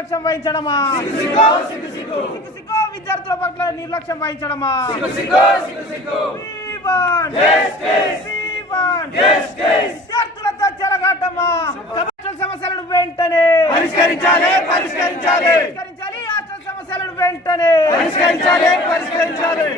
నిర్లక్ష్యం వహించడమా విద్యార్థుల పట్ల నిర్లక్ష్యం వహించడమా విద్యార్థులతో చెలగాటమా సమస్యలను వెంటనే పరిష్కరించాలి హాస్టల్ సమస్యలను వెంటనే పరిష్కరించాలి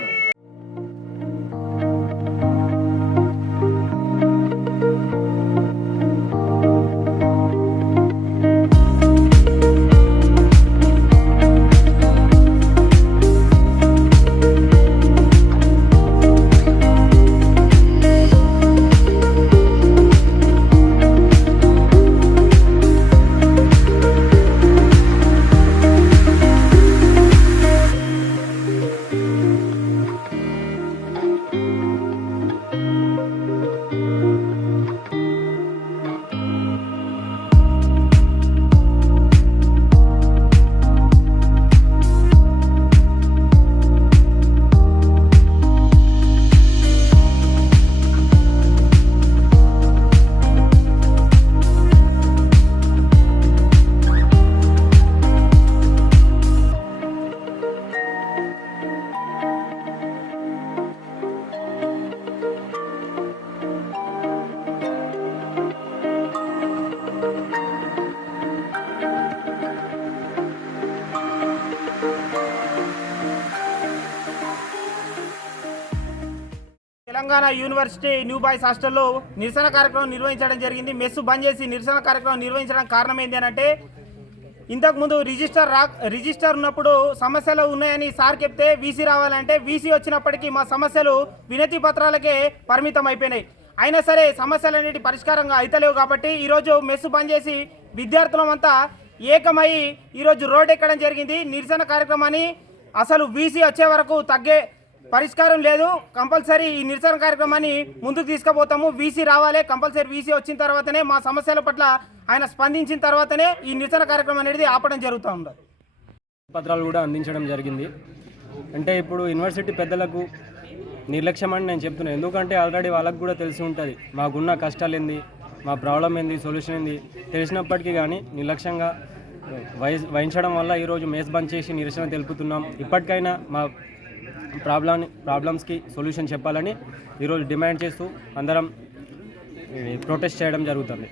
తెలంగాణ యూనివర్సిటీ న్యూ బాయ్స్ హాస్టల్లో నిరసన కార్యక్రమం నిర్వహించడం జరిగింది. మెస్సు బంద్ చేసి నిరసన కార్యక్రమం నిర్వహించడం కారణం ఏంటి అంటే, ఇంతకుముందు రిజిస్టర్ ఉన్నప్పుడు సమస్యలు ఉన్నాయని సార్ చెప్తే వీసీ రావాలంటే వీసీ వచ్చినప్పటికీ మా సమస్యలు వినతి పత్రాలకే పరిమితం అయిపోయినాయి. అయినా సరే సమస్యలన్నిటి పరిష్కారంగా అయితలేవు. కాబట్టి ఈరోజు మెస్సు బంద్ చేసి విద్యార్థులమంతా ఏకమై ఈరోజు రోడ్ ఎక్కడం జరిగింది. నిరసన కార్యక్రమాన్ని అసలు వీసీ వచ్చే వరకు తగ్గే పరిష్కారం లేదు. కంపల్సరీ ఈ నిరసన కార్యక్రమాన్ని ముందుకు తీసుకుపోతాము. వీసీ రావాలి, కంపల్సరీ వీసీ వచ్చిన తర్వాతనే మా సమస్యల పట్ల ఆయన స్పందించిన తర్వాతనే ఈ నిరసన కార్యక్రమం అనేది ఆపడం జరుగుతూ ఉంది. పత్రాలు కూడా అందించడం జరిగింది. అంటే ఇప్పుడు యూనివర్సిటీ పెద్దలకు నిర్లక్ష్యం అని నేను చెప్తున్నాను. ఎందుకంటే ఆల్రెడీ వాళ్ళకు కూడా తెలిసి ఉంటుంది మాకున్న కష్టాలు ఏంది, మా ప్రాబ్లం ఏంది, సొల్యూషన్ ఏంది తెలిసినప్పటికీ కానీ నిర్లక్ష్యంగా వహించడం వల్ల ఈరోజు మెస్ బంద్ చేసి నిరసన తెలుపుతున్నాం. ఇప్పటికైనా మా ప్రాబ్లమ్స్కి సొల్యూషన్ చెప్పాలని ఈరోజు డిమాండ్ చేస్తూ అందరం ప్రొటెస్ట్ చేయడం జరుగుతుంది.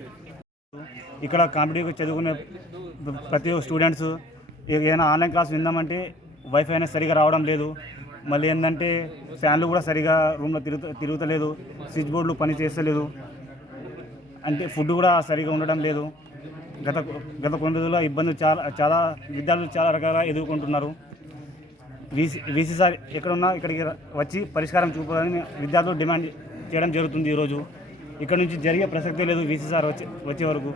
ఇక్కడ కాంపిటేటివ్ చదువుకునే ప్రతి స్టూడెంట్స్ ఏదైనా ఆన్లైన్ క్లాస్ విందామంటే వైఫై అనేది సరిగా రావడం లేదు. మళ్ళీ ఏంటంటే ఫ్యాన్లు కూడా సరిగా రూమ్లో తిరుగుతలేదు, స్విచ్ బోర్డులు పని చేస్తలేదు, అంటే ఫుడ్ కూడా సరిగా ఉండడం లేదు. గత కొన్ని రోజుల ఇబ్బందులు చాలా విద్యార్థులు చాలా రకాలుగా ఎదుర్కొంటున్నారు. వీసీ సార్ ఎక్కడున్నా ఇక్కడికి వచ్చి పరిష్కారం చూపాలని విద్యార్థులు డిమాండ్ చేయడం జరుగుతుంది. ఈరోజు ఇక్కడ నుంచి జరిగే ప్రసక్తే లేదు వీసీ సార్ వచ్చే వరకు.